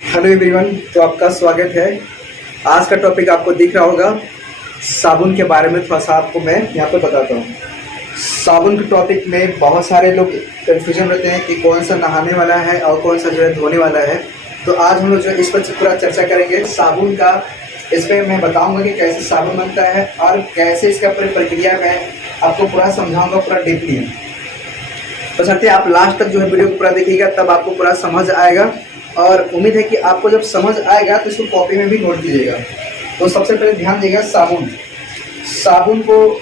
Hello everyone, तो आपका स्वागत है। आज का टॉपिक आपको दिख रहा होगा, साबुन के बारे में थोड़ा सा आपको मैं यहाँ पे बताता हूँ। साबुन के टॉपिक में बहुत सारे लोग कन्फ्यूजन रहते हैं कि कौन सा नहाने वाला है और कौन सा जो है धोने वाला है। तो आज हम लोग जो इस पर पूरा चर्चा करेंगे साबुन का। इस पर मैं बताऊँगा कि कैसे साबुन बनता है और कैसे इसका पूरी प्रक्रिया मैं आपको पूरा समझाऊँगा, पूरा डीपली। तो चलते आप लास्ट तक जो है वीडियो को पूरा देखिएगा, तब आपको पूरा समझ आएगा। और उम्मीद है कि आपको जब समझ आएगा तो इसको कॉपी में भी नोट कीजिएगा। तो सबसे पहले ध्यान दीजिएगा, साबुन को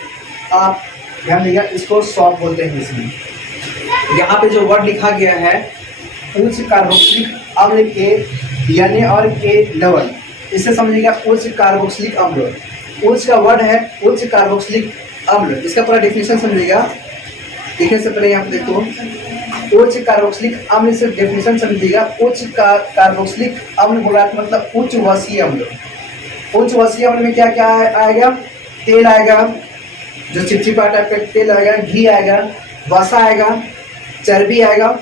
आप ध्यान दीजिएगा, इसको सॉप बोलते हैं। इसमें यहाँ पे जो वर्ड लिखा गया है उच्च कार्बोक्सिलिक अम्ल के यानी और के लवण, इससे समझिएगा उच्च कार्बोक्सिलिक अम्ल। उच्च का वर्ड है उच्च कार्बोक्सिलिक अम्ल, इसका पूरा डेफिनेशन समझिएगा। देखने से पहले यहाँ पे देखो, उच्च कार्बोक्सिलिक अम्ल से डेफिनेशन समझिएगा। उच्च कार्बोक्सिलिक अम्ल बोला मतलब उच्च वसीय अम्ल। उच्च वसीय अम्ल में क्या क्या आएगा? तेल आएगा, जो चिपचिपा टाइप का तेल आएगा, घी आएगा, वसा आएगा, चर्बी आएगा।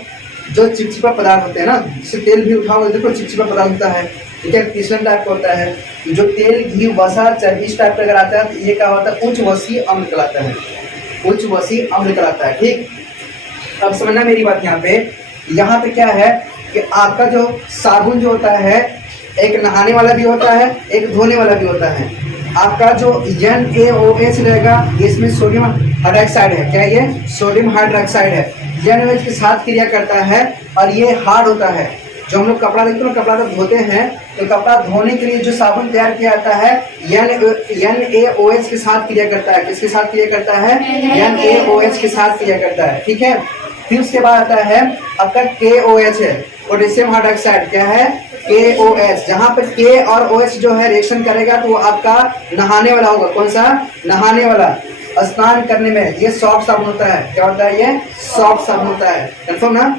जो चिपचिपा पदार्थ होते हैं ना, जिससे तेल भी उठाओगे देखो चिपचिपा पदार्थ होता है, ठीक है, तीसरा टाइप का होता है। जो तेल, घी, वसा, चर्बी इस टाइप का अगर आता है तो ये क्या होता है? उच्च वसीय अम्ल कहलाता है। उच्च वसीय अम्ल कहलाता है। ठीक, अब समझना मेरी बात। यहाँ पे क्या है कि आपका जो साबुन जो होता है, एक नहाने वाला भी होता है, एक धोने वाला भी होता है। आपका जो NaOH रहेगा, इसमें सोडियम हाइड्रोक्साइड है। क्या ये? सोडियम हाइड्रोक्साइड है। NaOH के साथ क्रिया करता है और ये हार्ड होता है। जो हम लोग कपड़ा देखते हैं, कपड़ा जब धोते हैं तो कपड़ा धोने के लिए जो साबुन तैयार किया जाता है NaOH के साथ क्रिया करता है। किसके साथ क्रिया करता है? NaOH के साथ क्रिया करता है। ठीक है, फिर उसके बाद आता है आपका KOH है, पोटेशियम हाइड्रोक्साइड। क्या है? KOH। जहाँ पे K और OH जो है रिएक्शन करेगा तो वो आपका नहाने वाला होगा। कौन सा? नहाने वाला। स्नान करने में ये सॉफ्ट साबुन होता है। क्या होता है? ये सॉफ्ट साबुन होता है। कंफर्म ना?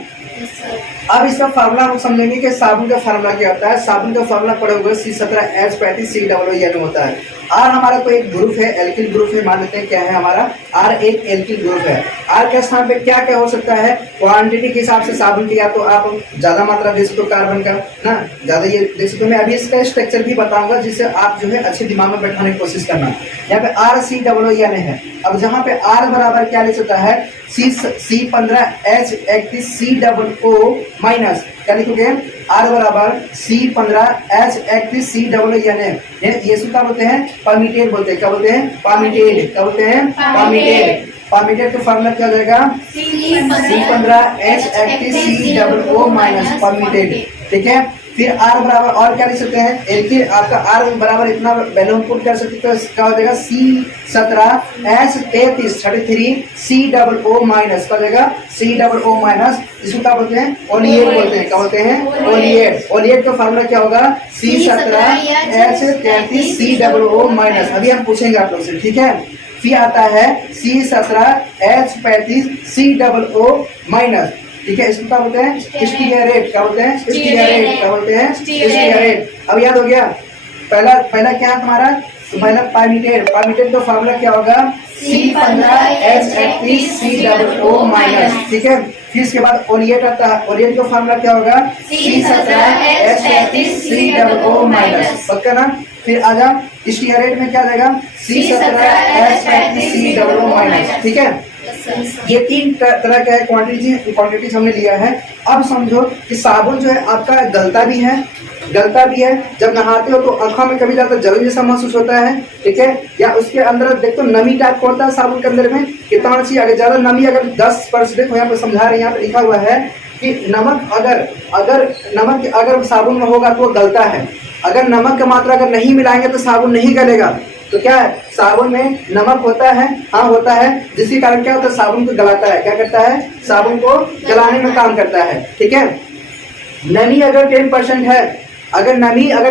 अब इसका फार्मूला हम समझेंगे कि साबुन का फार्मूला क्या होता है। साबुन का फार्मूला पड़ोगे C17H35COO होता है। R हमारा कोई एक ग्रुप है, एल्किल ग्रुप है, मान लेते हैं। क्या है हमारा? R एक एल्किल ग्रुप है। R के स्थान पे क्या क्या हो सकता है? क्वांटिटी के हिसाब से साबुन की, या तो आप ज्यादा मात्रा दे सकते हो कार्बन का ना, ज्यादा ये दे सकते हो। मैं अभी इसका स्ट्रक्चर भी बताऊंगा जिससे आप जो है अच्छे दिमाग में बैठाने की कोशिश करना। यहाँ पे RCOO है। अब जहाँ पे R बराबर क्या ले सकता है? C15H31COO माइनस क्या लिखोगे? R बराबर C15H31COO। ये क्या बोलते हैं? परमिटेड बोलते हैं। क्या बोलते हैं? परमिटेड। क्या बोलते हैं? परमिटेड। परमिटेड का फार्मूला क्या हो जाएगा? C15H31COO minus permitted. ठीक है, फिर R बराबर और क्या लिख सकते हैं? एल्किल। आपका R बराबर इतना वैल्यू पुट कर सकते हो, तो क्या हो जाएगा? C17H33COO माइनस क्या हो जाएगा? COO minus. इसको क्या बोलते हैं? ओलिएट बोलते हैं। क्या बोलते हैं? ओलिएट। ओलिएट का फार्मूला क्या होगा? C17H33COO minus. अभी हम पूछेंगे आप लोग से, ठीक है। फिर आता है C17H35COO माइनस। ठीक है, इसको क्या बोलते हैं? स्टीयरेट। क्या बोलते हैं? स्टीयरेट। क्या बोलते हैं? स्टीयरेट। अब याद हो गया? पहला क्या है तुम्हारा? तो पहला परमिटेड। परमिटेड का फार्मूला क्या होगा? C15H33COO minus. ठीक है, फिर इसके बाद ओलिएट आता है। ओलिएट का फार्मूला क्या होगा? C17H33COO minus. पक्का ना? फिर आजा स्टीयरेट में क्या जाएगा? C17H33COO minus. ठीक है, ये तीन तरह का क्वांटिटी हमने लिया है। अब समझो कि साबुन जो है आपका गलता भी है। जब नहाते हो तो आंखों में कभी ज्यादा जलन जैसा महसूस होता है। ठीक है, या उसके अंदर देखो नमी टाइप का होता है साबुन के अंदर में। कितना चाहिए? अगर ज्यादा नमी अगर 10% देखो, यहाँ पे समझा रहे हैं, यहाँ पे लिखा हुआ है कि नमक अगर साबुन में होगा तो वो गलता है। अगर नमक का मात्रा अगर नहीं मिलाएंगे तो साबुन नहीं गलेगा। तो क्या है? साबुन में नमक होता है, हाँ होता है, जिसके कारण क्या होता है? साबुन को गलाता है। क्या करता है? साबुन को गलाने में काम करता है। ठीक है, नमी अगर 10% है, अगर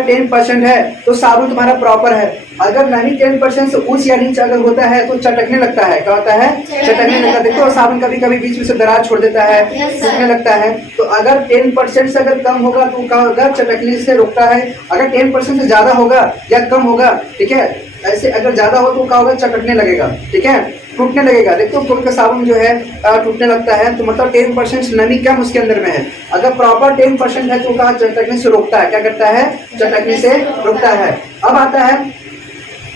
10% है तो साबुन तुम्हारा प्रॉपर है। अगर नमी 10% से उच्च या नीचे अगर होता है तो चटकने लगता है। क्या होता है? चटकने लगता है। देखो साबुन कभी कभी बीच में से दरार छोड़ देता है, सूखने लगता है। तो अगर 10% से अगर कम होगा तो क्या होगा? चटकने से रोकता है। अगर 10% से ज्यादा होगा या कम होगा, ठीक है, ऐसे अगर ज्यादा हो तो क्या होगा? चटकने लगेगा। ठीक है, टूटने लगेगा। देखो कोई का साबुन जो है टूटने लगता है तो मतलब 10% नमी कम उसके अंदर में है। अगर प्रॉपर 10% है तो कहा चटकने से रोकता है, क्या करता है, चटकने से रोकता है। अब आता है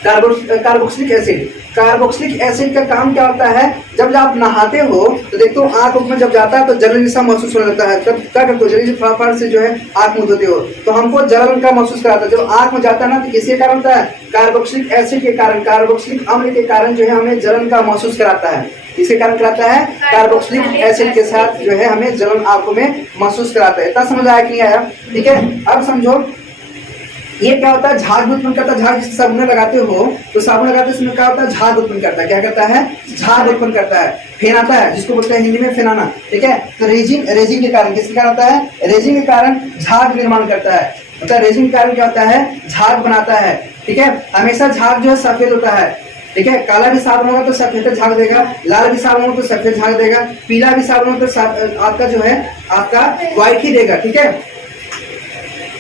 कार्बोक्सिलिक एसिड। कार्बोक्सिलिक एसिड का काम क्या होता है, जब आप नहाते हो तो देखो आंख में जब जाता है तो जलन जैसा महसूस होने लगता है। तब क्या करते हो, जल्दी से फटाफट से जो है आंख मुंह धोते हो तो हमको जलन का महसूस कराता है। जब आंख में जाता है ना तो किसके कारण होता है, कार्बोक्सिलिक एसिड के कारण, कार्बोक्सिलिक अम्ल के कारण जो है हमें जलन का महसूस कराता है। किसके कारण कराता है, कार्बोक्सिलिक एसिड के साथ जो है हमें जलन आंखों में महसूस कराता है। इतना समझ आया कि नहीं आया? ठीक है, अब समझो ये क्या होता है, झाग उत्पन्न करता है। झाग जिस साबुन लगाते हो तो साबुन लगाते समय क्या होता है, झाग उत्पन्न करता है। क्या करता है, झाग उत्पन्न करता है। फेनाता है, जिसको बोलते हैं हिंदी में फेनाना। ठीक है, तो रेजिंग के कारण, किसके कारण होता है, रेजिंग के कारण झाग निर्माण करता है। मतलब रेजिंग के कारण क्या होता है, झाग बनाता है। ठीक है, हमेशा झाग जो है सफेद होता है। ठीक है, काला भी साबुन होगा तो सफेद झाग देगा, लाल भी साबुन हो तो सफेद झाग देगा, पीला भी साबुन हो तो आपका जो है आपका व्हाइट ही देगा। ठीक है,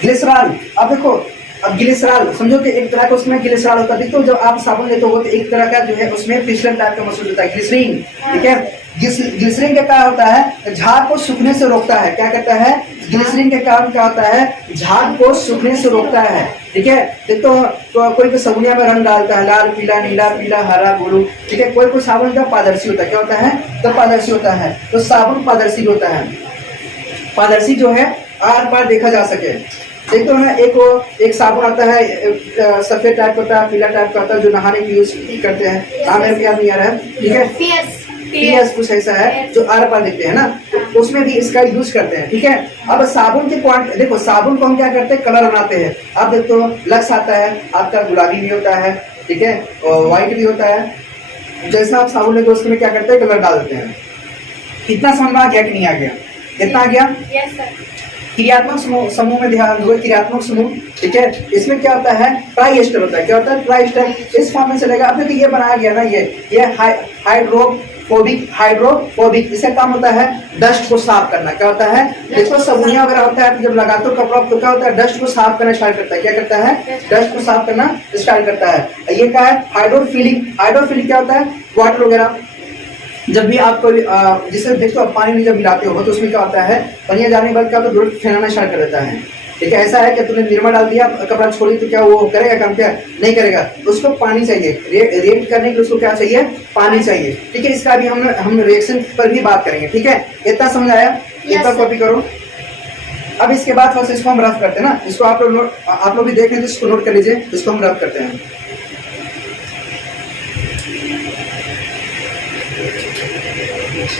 ग्लिसरॉल। अब देखो, अब ग्लिसरॉल समझो कि एक तरह का उसमें ग्लिसरॉल होता है। तो जब आप साबुन लेते हो तो एक तरह का जो है उसमें फिसलन टाइप का महसूस होता है, ग्लिसरीन। ठीक है, ग्लिसरीन का क्या होता है, झाग को सूखने से रोकता है। क्या कहता है, ग्लिसरीन के कारण क्या होता है, झाग को सूखने से रोकता है। ठीक है, तो कोई साबुनिया में रंग डालता है, लाल पीला नीला पीला हरा ब्लू। ठीक है, कोई साबुन का पारदर्शी होता है। क्या होता है, तो पारदर्शी होता है। तो साबुन पारदर्शी होता है, पारदर्शी जो है आर पार देखा जा सके। देखो ना, एक साबुन आता है सफेद टाइप का होता है, पीला टाइप का होता है, जो नहाने की यूज करते हैं। नाम मेरे को याद नहीं आ रहा है। ठीक है, पीएस कुछ ऐसा है जो आर पार दिखते हैं ना, तो उसमें भी इसका यूज करते हैं। ठीक है, अब साबुन के क्वांट देखो, साबुन को हम क्या करते हैं, कलर बनाते हैं। आप देखो लक्स आता है आपका, गुलाबी भी होता है। ठीक है, और व्हाइट भी होता है। जैसा आप साबुन लेते हो उसमें क्या करते हैं, कलर डाल देते हैं। इतना समझ में आ गया कि नहीं आ गया? इतना आ गया? Yes sir. क्रियात्मक समूह में ध्यान दो, क्रियात्मक समूह। ठीक है, इसमें क्या होता है, ट्राई एस्टर होता है। क्या होता है, ट्राई एस्टर। इस फॉर्म में चलेगा। अब देखिए ये बनाया गया ना, ये हाइड्रोफोबिक। इसका काम होता है डस्ट को साफ करना। क्या होता है, देखो साबुनिया वगैरह होता है तो जब लगाते हो कपड़ा तो क्या होता है, डस्ट को साफ करना स्टार्ट करता है। क्या करता है, डस्ट को साफ करना स्टार्ट करता है। ये क्या है, हाइड्रोफिलिक। हाइड्रोफिलिक क्या होता है, वाटर वगैरह जब भी आप कोई जिससे देखो आप पानी में जब मिलाते हो तो उसमें क्या होता है, पनिया जाने के बाद क्या होता है, दूर फैलाना स्टार्ट कर देता है। ठीक है, ऐसा है कि तुमने निरमा डाल दिया, कपड़ा छोड़ी तो क्या वो करेगा काम, क्या नहीं करेगा। उसको पानी चाहिए, रिएक्ट करने के लिए उसको क्या चाहिए, पानी चाहिए। ठीक है, इसका भी हम रिएक्शन पर भी बात करेंगे। ठीक है, इतना समझ आया? इतना कॉपी करो। अब इसके बाद फर्स्ट इसको हम रफ करते हैं ना, इसको आप लोग भी देख लें, इसको नोट कर लीजिए, इसको हम रफ करते हैं।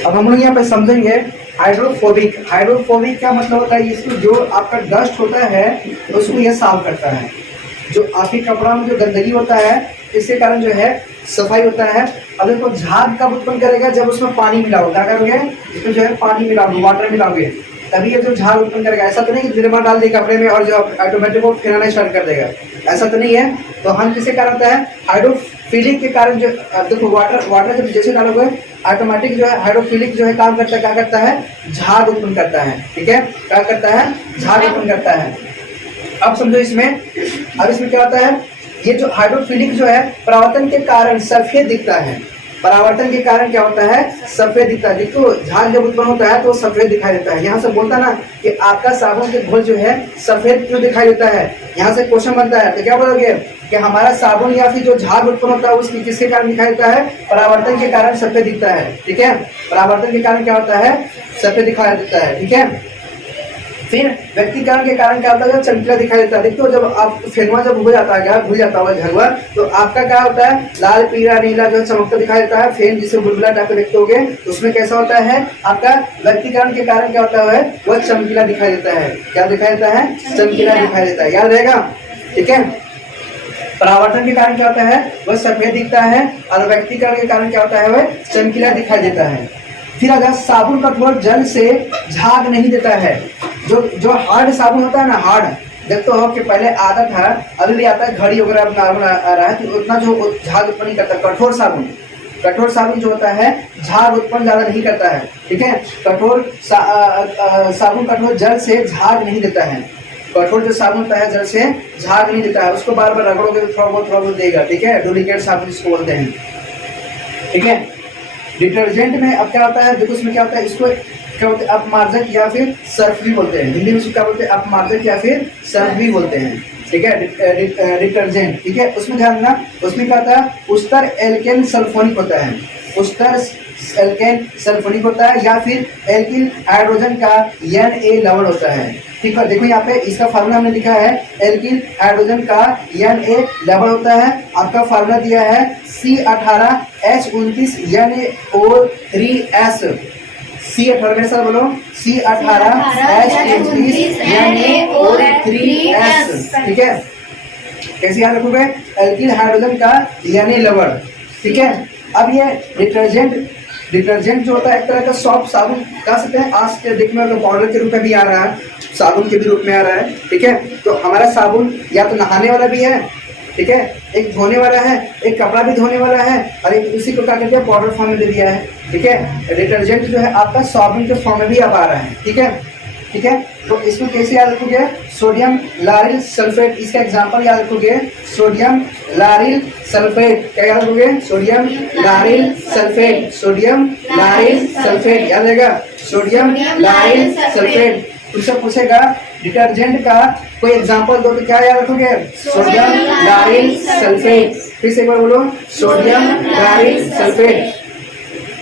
अब हम लोग यहाँ पे समझेंगे हाइड्रोफोबिक। हाइड्रोफोबिक क्या मतलब होता है, इसको जो आपका डस्ट होता है उसको ये साफ करता है। जो आपके कपड़ा में जो गंदगी होता है इसके कारण जो है सफाई होता है। अब देखो झाग कब उत्पन्न करेगा, जब उसमें पानी मिलाओगे। क्या करोगे, इसमें जो है पानी मिलाओगे, वाटर मिलाओगे, तभी ये जो झाग उत्पन्न करेगा। ऐसा तो नहीं कि निरमा डाल दिया कपड़े में और जो ऑटोमेटिक वो फैलाना स्टार्ट कर देगा, ऐसा तो नहीं है। तो हम किसके कारण होता है, हाइड्रोफिलिक के कारण। जो देखो वाटर जब जैसे डालोगे ऑटोमेटिक जो है हाइड्रोफिलिक जो है काम करता है, क्या करता है, झाग उत्पन्न करता है। ठीक है, क्या करता है, झाग उत्पन्न करता है। अब समझो इसमें, अब इसमें क्या होता है, ये जो हाइड्रोफिलिक जो है परावर्तन के कारण सफेद दिखता है। परावर्तन के कारण क्या होता है, सफेद दिखता है। देखो झाग जब उत्पन्न होता है तो सफेद दिखाई देता है। यहाँ से बोलता ना कि आपका साबुन के घोल जो है सफेद क्यों दिखाई देता है, यहाँ से क्वेश्चन बनता है तो क्या बोलोगे कि हमारा साबुन या फिर जो झाग उत्पन्न होता है उसकी किसके कारण दिखाई देता है, परावर्तन के कारण सफेद दिखता है। ठीक है, परावर्तन के कारण क्या होता है, सफेद दिखाई देता है। ठीक है, फिर व्यक्तिकरण के कारण क्या होता है, चमकीला दिखाई देता है। देखो जब आप फेनवा जब हो जाता है, घुल जाता होगा झगवा, तो आपका क्या होता है, लाल पीला नीला जो चमकता दिखाई देता है। फेन जिसे बुलबुला टाइप देखते होगे तो उसमें कैसा होता है, आपका व्यक्तिकरण के कारण क्या होता है, वह चमकीला दिखाई देता है। क्या दिखाई देता है, चमकीला दिखाई देता है, याद रहेगा। ठीक है, परावर्तन के कारण क्या होता है, वह सफेद दिखता है, और व्यक्तिकरण के कारण क्या होता है, वह चमकीला दिखाई देता है। फिर अगर साबुन कठोर जल से झाग नहीं देता है, जो हार्ड साबुन होता है ना, हार्ड देखते हो कि पहले आता था, अभी भी आता है, घड़ी वगैरह नॉर्मल आ रहा है, तो उतना जो झाग उत्पन्न नहीं करता। कठोर साबुन जो होता है झाग उत्पन्न ज्यादा नहीं करता है। ठीक है, साबुन कठोर जल से झाग नहीं देता है। कठोर जो साबुन होता है जल से झाग नहीं देता है, उसको बार बार रगड़ोगे तो थोड़ा बहुत देगा। ठीक है, डुप्लीकेट साबुन जिसको बोलते हैं। ठीक है। डिटर्जेंट में अब क्या होता है, देखो उसमें क्या होता है, इसको क्या बोलते हैं, अपमार्जक या फिर सर्फ भी बोलते हैं। हिंदी में उसको क्या बोलते हैं, अपमार्जक या फिर सर्फ भी बोलते हैं। ठीक है, डिटर्जेंट। ठीक है, उसमें ध्यान देना, उसमें क्या होता है, उस्तर एल्केन सल्फोनिक होता है, उस्तर एल्केन सल्फोनिक होता है, या फिर एल्किल हाइड्रोजन का Na लवण होता है। ठीक है, देखो यहाँ पे इसका फार्मूला हमने लिखा है, एल्किल हाइड्रोजन का Na लवण होता है। आपका फार्मूला दिया है C18H29 NaO3S। C18 मेरे साथ बोलो, C18H29 NaO3S। ठीक है, कैसे याद रखोगे, एल्किल हाइड्रोजन का Na लवण। ठीक है, अब ये डिटर्जेंट जो होता है एक तरह का सॉफ्ट साबुन कह सकते हैं। आज के देखने में पाउडर के रूप में भी आ रहा है, साबुन के भी रूप में आ रहा है। ठीक है, तो हमारा साबुन या तो नहाने वाला भी है, ठीक है, एक धोने वाला है, एक कपड़ा भी धोने वाला है, और एक उसी को क्या कहते हैं, पाउडर फॉर्म में दे दिया है। ठीक है, डिटर्जेंट जो है आपका साबुन के फॉर्म में भी अब आ रहा है। ठीक है, ठीक है, तो इसको कैसे याद रखोगे, सोडियम लारिल सल्फेट, इसका एग्जांपल याद रखोगे, सोडियम लारिल सल्फेट। क्या याद रखोगे, sodium lauryl sulphate, sodium lauryl sulphate याद रहेगा, सोडियम लारिल सल्फेट। तुमसे पूछेगा डिटर्जेंट का कोई एग्जांपल दो तो क्या याद रखोगे, सोडियम लारिल सल्फेट। फिर से एक बार बोलो, सोडियम लारिल सल्फेट।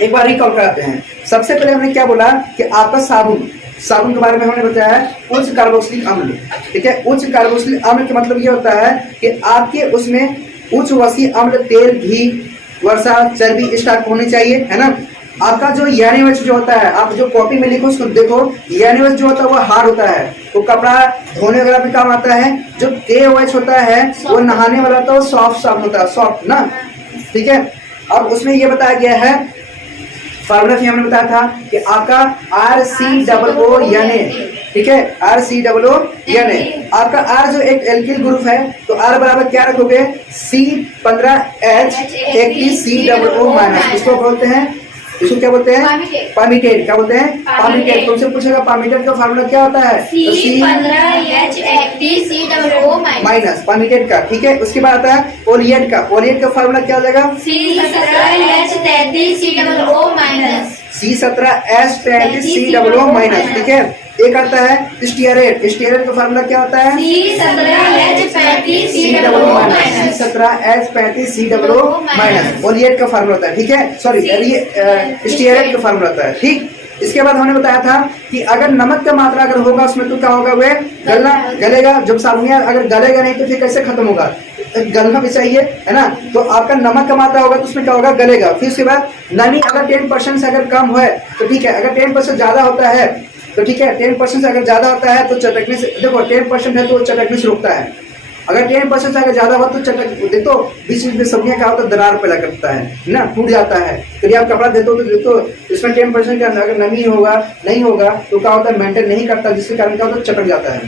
एक बार रिकॉल कराते हैं। सबसे पहले हमने क्या बोला कि आपका साबुन के बारे में हमने बताया उच्च कार्बोक्सिलिक अम्ल। ठीक है, उच्च कार्बोक्सिलिक अम्ल का मतलब ये होता है कि आपके उसमें उच्च वसी अम्ल, तेल, घी, वर्षा, चर्बी स्टॉक होनी चाहिए, है ना। आपका जो यानिवच जो होता है, आप जो कॉपी में लिखो उसको देखो, यानिवच जो होता है वो हार्ड होता है, वो कपड़ा धोने वगैरह भी काम आता है। जो KOH होता है वो नहाने वाला होता है, वो सॉफ्ट साबुन होता है, सॉफ्ट ना। ठीक है, अब उसमें ये बताया गया है, फार्मूला हमने बताया था कि आपका RCOO Na। ठीक है, RCOO Na। आपका R जो एक एल्किल ग्रुप है, तो R बराबर क्या रखोगे, C15H31COO माइनस। इसको बोलते हैं, इसको क्या बोलते हैं, पामीटेट। क्या बोलते हैं, पामीटेट। तुमसे पूछेगा पामीटेट का फार्मूला क्या होता है, C15H31COO माइनस, पामीटेट का। ठीक है, उसके बाद आता है ओलिएट का। ओलिएट का फार्मूला क्या हो जाएगा, C17H33COO माइनस। ठीक है, एक आता है स्टीयरेट। स्टीयरेट का फार्मूला क्या होता है, C17H35COO माइनस। ओलिएट का फार्मूला होता है। ठीक है, सॉरी स्टीयरेट का फार्मूला होता है। ठीक, इसके बाद हमने बताया था कि अगर नमक का मात्रा अगर होगा उसमें तो क्या होगा, वह गलेगा। जब साबुन अगर गलेगा नहीं तो फिर कैसे खत्म होगा, गलना भी चाहिए, है ना। तो आपका नमक का मात्रा होगा तो उसमें क्या होगा, गलेगा। फिर उसके बाद नमी अगर 10% से अगर कम है तो ठीक है, अगर 10% ज्यादा होता है तो ठीक है, 10% से अगर ज्यादा होता है तो चटकने से, देखो 10% है तो चटकने से रोकता है। अगर 10% से अगर ज्यादा हो तो चटक, देखो बीच में सब्जियां क्या होता है, दरार पैदा करता है ना, टूट जाता है। यदि आप कपड़ा देते हो तो देखो इसमें 10% का अगर नमी होगा नहीं होगा तो क्या होता है, मेंटेन नहीं करता, जिसके कारण क्या होता है, चटक जाता है।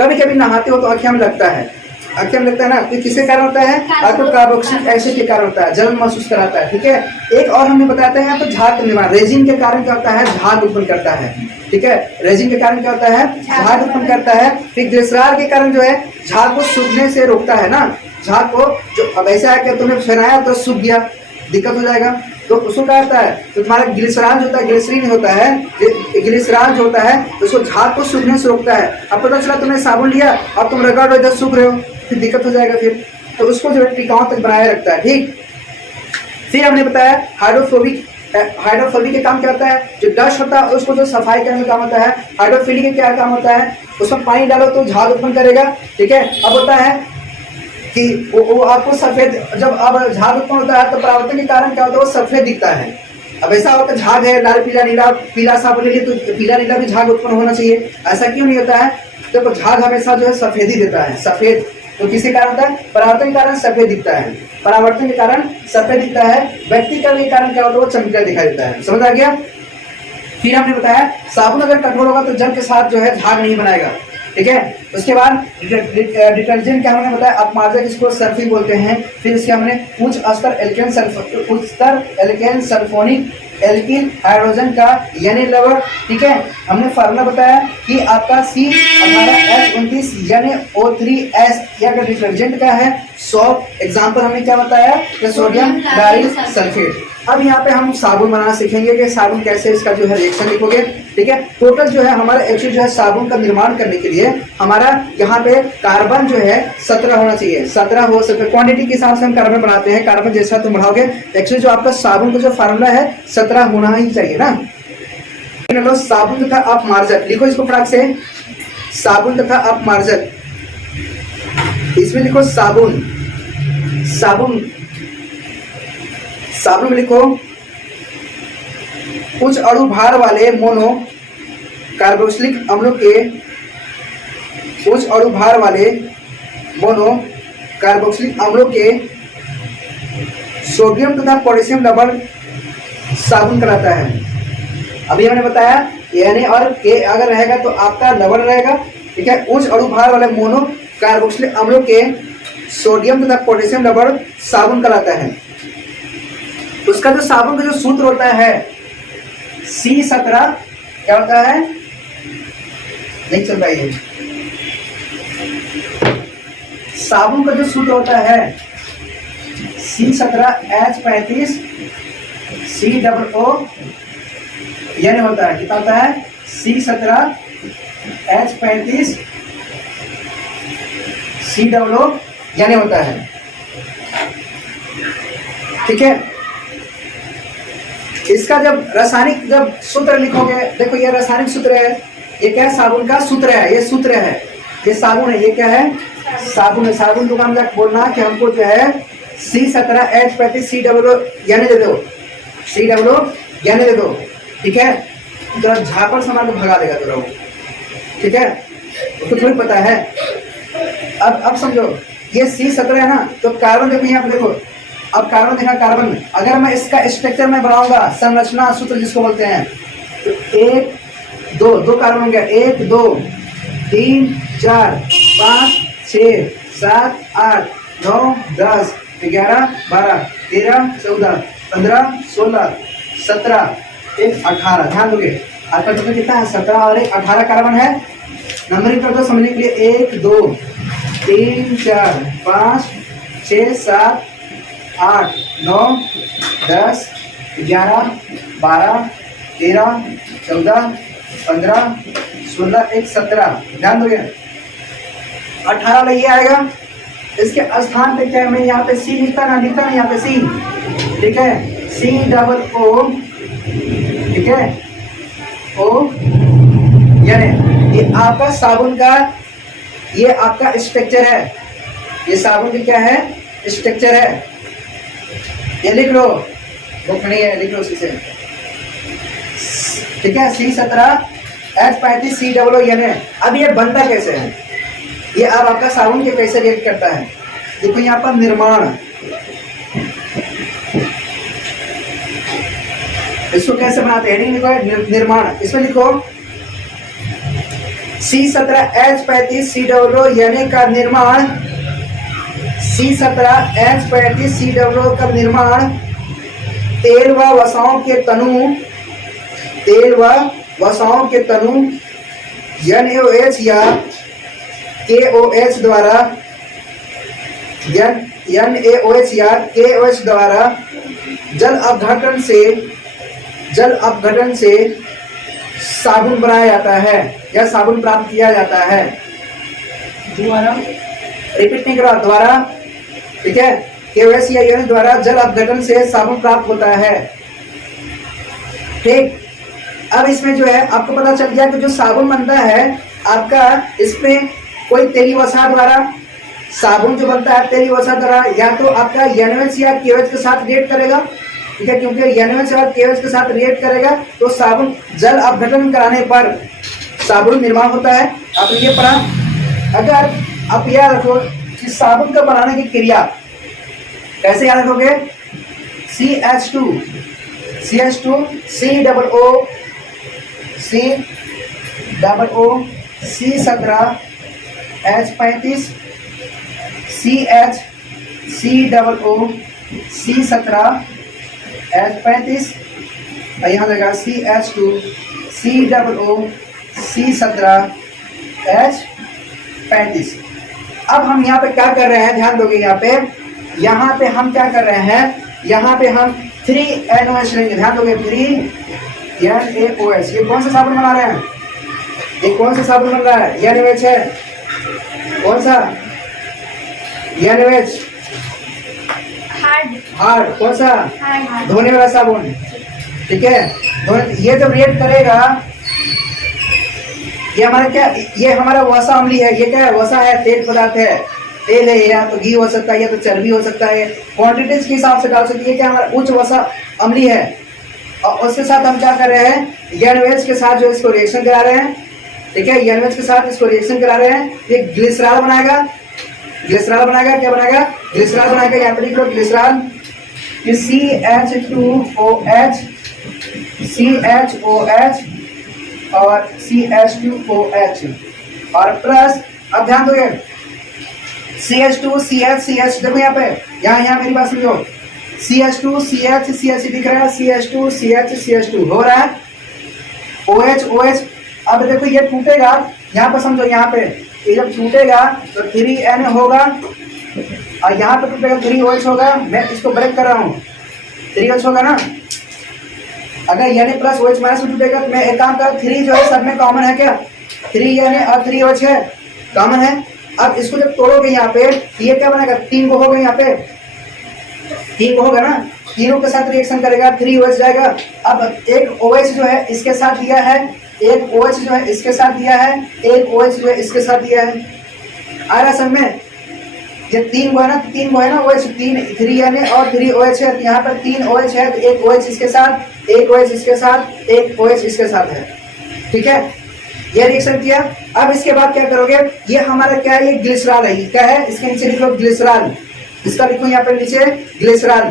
कभी कभी नहाते हो तो आँखें में लगता है, आँखें में लगता है ना, तो किसके कारण होता है, आपको कार्बोक्सिलिक एसिड के कारण होता है, जलन महसूस कराता है। ठीक है, एक और हमने बताया था यहाँ पर झाग का निर्माण, रेजिन के कारण क्या होता है, झाग उत्पन्न करता है। ठीक है, रेजिन के कारण क्या होता है, झाग उत्पन्न करता है। फिर ग्लिसरॉल के कारण जो है झाग को सूखने से रोकता है ना, झाग को। जो अब ऐसा है कि तुमने फहराया तो सूख गया, दिक्कत हो जाएगा, तो उसको क्या होता है, तो तुम्हारा ग्लिसरॉल जो होता है, ग्लिसरीन होता है, ग्लिसरॉल जो होता है उसको झाग को सूखने से रोकता है। अब पता चला तुमने साबुन लिया, अब तुम रगड़ इधर सूख रहे हो, फिर दिक्कत हो जाएगा। फिर तो उसको जो है टिकाऊ तक बनाए रखता है। ठीक, फिर हमने बताया हाइड्रोफोबिक के काम क्या होता है, जो डस्ट होता है उसको जो सफाई करने का काम होता है। हाइड्रोफिलिक का क्या काम होता है, उसमें पानी डालो तो झाग उत्पन्न करेगा। ठीक है, अब होता है कि वो आपको सफेद, जब अब झाग उत्पन्न होता है तो परावर्तन के कारण क्या होता है, वो सफेद दिखता है। अब ऐसा होता है झाग है लाल पीला नीला, पीला साबुन ले तो पीला नीला भी झाग उत्पन्न होना चाहिए, ऐसा क्यों नहीं होता है। देखो झाग हमेशा जो है सफेद ही देता है, सफेद। तो किसी कारण होता है, परावर्तन के कारण सफेद दिखता है, परावर्तन के कारण सफेद दिखता है, व्यक्तिकरण के कारण क्या होता है, वो चमकीला दिखाई देता है। समझ आ गया। फिर हमने बताया साबुन अगर कठोर होगा तो जल के साथ जो है झाग नहीं बनाएगा। ठीक है। उसके बाद डिटर्जेंट क्या हमने बताया, अपमार्जक, इसको सर्फी बोलते हैं। फिर इसके हमने उच्च स्तर एल्केन सल्फोनिक एल्किल हाइड्रोजन का यानी लवण, ठीक है। हमने फार्मूला बताया कि आपका C18H29 यानी O3S या अगर डिटर्जेंट का है। सॉल्ट एग्जांपल हमने क्या बताया कि सोडियम डाइल सल्फेट। अब यहाँ पे हम साबुन बनाना सीखेंगे कि साबुन कैसे इसका जो है रिएक्शन लिखोगे, ठीक है। टोटल जो है हमारा एक्चुअली जो है साबुन का निर्माण करने के लिए हमारा यहाँ पे कार्बन जो है 17 होना चाहिए, 17 हो सकता है। क्वांटिटी के हिसाब से हम कार्बन बनाते हैं, कार्बन जैसा तुम बढ़ाओगे एक्चुअली जो आपका साबुन का जो फार्मूला है 17 होना ही चाहिए ना। लो साबुन तथा अपमार्जक, लिखो इसको फटाक से, साबुन तथा अपमार्जक। इसमें लिखो साबुन, साबुन साबुन में लिखो उच्च अणु भार वाले मोनो कार्बोक्सिलिक अम्लों के, उच्च अणु भार वाले मोनो कार्बोक्सिलिक अम्लों के सोडियम तथा पोटेशियम लवण साबुन कराता है। अभी हमने बताया यानी और के अगर रहेगा तो आपका लवण रहेगा, ठीक है। उच्च अणु भार वाले मोनो कार्बोक्सिलिक अम्लों के सोडियम तथा पोटेशियम लवण साबुन कराता है। उसका जो साबुन का जो सूत्र होता है C17, क्या होता है, नहीं चल रहा है। साबुन का जो सूत्र होता है C17H35 COO यानी होता है, कितना होता है C17H35 COO यानी होता है, ठीक है। इसका जब रासायनिक जब सूत्र लिखोगे, देखो ये रासायनिक सूत्र है, ये क्या है, साबुन का सूत्र है, ये सूत्र है, ये साबुन है, ये क्या है, साबुन है। साबुन दुकान जाकर बोलना कि हमको जो है C17H35 COO यानी दे दो, COO यानी दे दो, ठीक है। जरा झापड़ समा के भगा देगा तो, ठीक है, उसको थोड़ी पता है। अब समझो ये C17 है ना, तो कार्बन देखो यहाँ पे देखो, अब कार्बन देखा, कार्बन अगर मैं इसका स्ट्रक्चर में बनाऊंगा, संरचना सूत्र जिसको बोलते हैं, तो 1 2 कार्बन हो गया, 1 2 3 4 5 6 7 8 9 10 11 12 13 14 15 16 17 1 18। ध्यान दोगे आपका टोटल कितना है, 17 और 1 18 कार्बन है। नंबरिंग कर दो समझने के लिए, 1 2 3 4 5 6 7 8 9 10 11 12 13 14 15 16 1 17। ध्यान दोगे 18 में ये आएगा। इसके स्थान पे क्या है, मैं यहाँ पे C लिखता ना, यहाँ पे C, ठीक है, COO, ठीक है, O यानी ये आपका साबुन का, ये आपका स्ट्रक्चर है, ये साबुन का क्या है, स्ट्रक्चर है। ये लिख लो, बुक नहीं है, लिख लो उसी से, ठीक है। C17H35 COO यानी अब ये बनता कैसे है, ये अब आपका साबुन के कैसे रिएक्ट करता है, देखो यहाँ पर निर्माण, इसको कैसे बनाते हैं, हेडिंग लिखो निर्माण, इसमें लिखो C17H35 COO यानी का निर्माण, C17H35 COO का निर्माण तेल व वसाओं के तनु, तेल व वसाओं के तनु NaOH या KOH द्वारा, NaOH या KOH द्वारा जल अपघटन से साबुन बनाया जाता है या साबुन प्राप्त किया जाता है। दोबारा रिपीट नहीं करो, द्वारा, ठीक है, KOH या NaOH द्वारा जल अपघटन से साबुन प्राप्त होता है, ठीक। अब इसमें जो है आपको पता चल गया कि जो साबुन बनता है आपका, इसमें कोई तेली वसा द्वारा साबुन जो बनता है तेली वसा द्वारा, या तो आपका NaOH या KOH के साथ रिएक्ट करेगा, ठीक है, क्योंकि NaOH और KOH के साथ रिएक्ट करेगा तो साबुन जल अपघटन कराने पर साबुन निर्माण होता है। आप ये पढ़ा। अगर आप याद रखो कि साबुन का बनाने की क्रिया कैसे याद रखोगे, CH2 COO C17H35 CH COO C17H35 और यहाँ लगा CH2 COO C17H35। अब हम यहाँ पे क्या कर रहे हैं, ध्यान दोगे यहाँ पे हम क्या कर रहे हैं, यहाँ पे हम 3NOH लेंगे, ध्यान दोगे 3NaOH। ये कौन सा साबुन बना रहे हैं, ये कौन सा साबुन बन रहा है, NaOH है, कौन सा NaOH, हार्ड, कौन सा धोने वाला साबुन, ठीक है। ये जब रिएक्ट करेगा, ये हमारा क्या, ये हमारा वसा अम्ली है, ये क्या है, वसा है, तेल पदार्थ है, तेल है, या तो घी हो सकता है या तो चर्बी हो सकता है, क्वांटिटीज के हिसाब से डाल सकती है, क्या हमारा उच्च वसा अम्ली है। और उसके साथ हम क्या कर रहे हैं, NaOH के साथ जो इसको रिएक्शन करा रहे हैं, ठीक है, NaOH के साथ इसको रिएक्शन करा रहे हैं, ये ग्लिसरॉल बनाएगा, ग्लिसरॉल बनाएगा, क्या बनाएगा, ग्लिसरॉल बनाएगा। यहाँ पे लिख लो ग्लिसरॉल, CH2OH CHOH और CH2OH और प्लस, अब ध्यान दोगे CH2 CH CH, देखो यहाँ पे, यहाँ मेरी बात समझो, CH2 CH CH दिख रहा है, CH2 CH CH2 हो रहा है, OH OH। अब देखो ये टूटेगा, यहाँ पे समझो, यहाँ पे ये जब टूटेगा तो 3Na होगा और यहाँ पे टूटेगा 3OH होगा। मैं इसको ब्रेक कर रहा हूँ, 3OH होगा ना, अगर Na प्लस OH माइनस में टूटेगा तो मैं एक काम कर, 3 जो है सब में कॉमन है, क्या 3Na और 3OH है, कॉमन है। अब इसको जब तोड़ोगे यहाँ पे, ये क्या बनेगा, 3 को होगा, यहाँ पे 3 को होगा ना, तीनों के साथ रिएक्शन करेगा, 3OH जाएगा। अब एक OH जो है इसके साथ दिया है, एक OH जो है इसके साथ दिया है, एक OH जो है इसके साथ दिया है, आ रहा सब में, ये 3 को है ना, 3 को है ना OH, 3Na और 3OH है, यहाँ पर 3 OH है, तो एक OH इसके साथ, एक OH इसके साथ, एक OH इसके साथ है, ठीक है। ये रिएक्शन किया। अब इसके बाद क्या करोगे, ये हमारा क्या है, ये ग्लिसरॉल है, क्या है, इसके नीचे लिख लो ग्लिसरॉल, इसका लिखो यहाँ पर नीचे ग्लिसरॉल,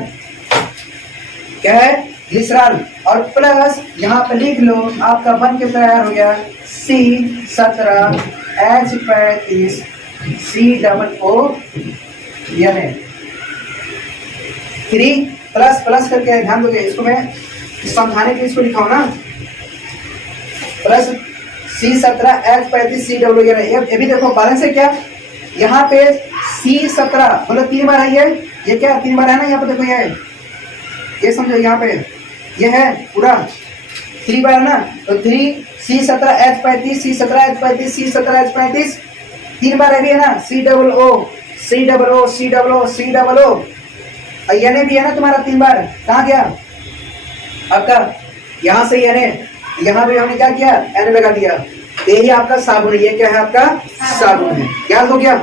क्या है, ग्लिसरॉल। और प्लस यहाँ पे लिख लो, आपका बन के तैयार हो गया C17H35 COO, यानी 3 प्लस प्लस करके, ध्यान दोगे इसको, मैं समझाने के लिए इसको लिखा हूं ना, प्लस C17H35 COO, ये भी देखो बैलेंस है क्या, यहाँ पे C17 मतलब 3 बार है, ये क्या 3 बार है ना, यहाँ पे देखो ये समझो, यहाँ पे ये है पूरा 3 बार है ना, तो 3 C17H35 C17H35 C17H35 3 बार है भी है ना, COO और Na भी है ना तुम्हारा 3 बार, कहाँ गया आपका, यहाँ से Na, यहाँ पे हमने क्या किया, Na लगा दिया, यही आपका साबुन है, ये क्या है आपका साबुन है, याद हो गया।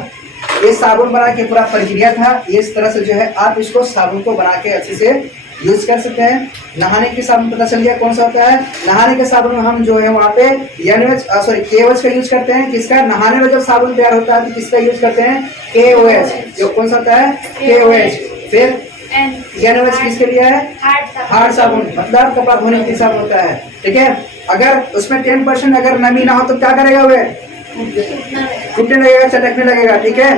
ये साबुन बना के पूरा प्रक्रिया था, ये इस तरह से जो है आप इसको साबुन को बना के अच्छे से यूज कर सकते हैं। नहाने के साबुन पता चल गया कौन सा होता है, नहाने के साबुन में हम जो है वहाँ पे KOH का यूज करते हैं, किसका, नहाने में जब साबुन तैयार होता है तो किसका यूज करते हैं, KOH, जो कौन सा होता है KOH। फिर NaOH किसके लिए है, हार्ड साबुन, मतलब कपड़ा धोने के साबुन होता है, ठीक है। अगर उसमें 10% अगर नमी ना हो तो क्या करेगा, वे टूटने लगेगा, चटकने लगेगा, ठीक है।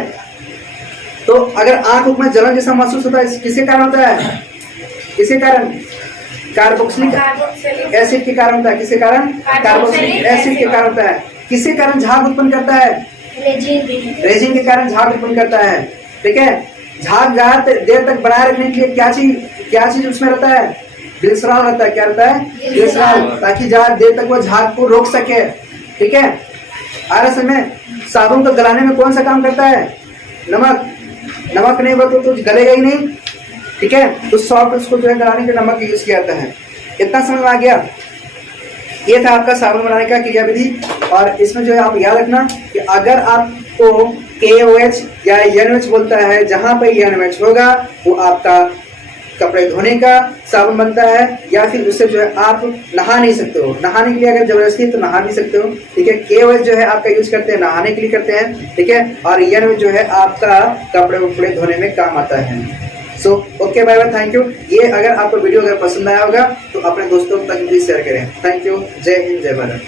तो अगर आंख में जलन जैसा महसूस होता है, किसके कारण होता है, किसके कारण, कार्बोक्सिलिक एसिड के कारण होता है, किसके कारण, कार्बोक्सिलिक एसिड के कारण होता है। किसके कारण झाग उत्पन्न करता है, रेजिन के कारण झाग उत्पन्न करता है, ठीक है। झाग ज्यादा देर तक बनाए रखने के लिए क्या चीज उसमें रहता है, ग्लिसरॉल रहता है, क्या रहता है, ग्लिसरॉल, ताकि ज्यादा देर तक वो झाग को रोक सके, ठीक है। आर में साबुन को गलाने में कौन सा काम करता है, नमक नहीं होगा तो गलेगा ही नहीं, ठीक है। तो सॉफ्ट उसको जो है गलाने के नमक यूज किया जाता है। इतना समझ में आ गया, ये था आपका साबुन बनाने का क्रिया विधि। और इसमें जो है आप याद रखना कि अगर आपको KOH या NaOH बोलता है, जहां पर NaOH होगा वो आपका कपड़े धोने का साबुन बनता है, या फिर उससे जो है आप नहा नहीं सकते हो, नहाने के लिए अगर जबरदस्ती तो नहा नहीं सकते हो, ठीक है। KOH जो है आपका यूज करते हैं, नहाने के लिए करते हैं, ठीक है। और NaOH जो है आपका कपड़े उपड़े धोने में काम आता है। So okay, bye bye, thank you. ये अगर आपको वीडियो अगर पसंद आया होगा तो अपने दोस्तों तक भी शेयर करें। थैंक यू, जय हिंद, जय भारत।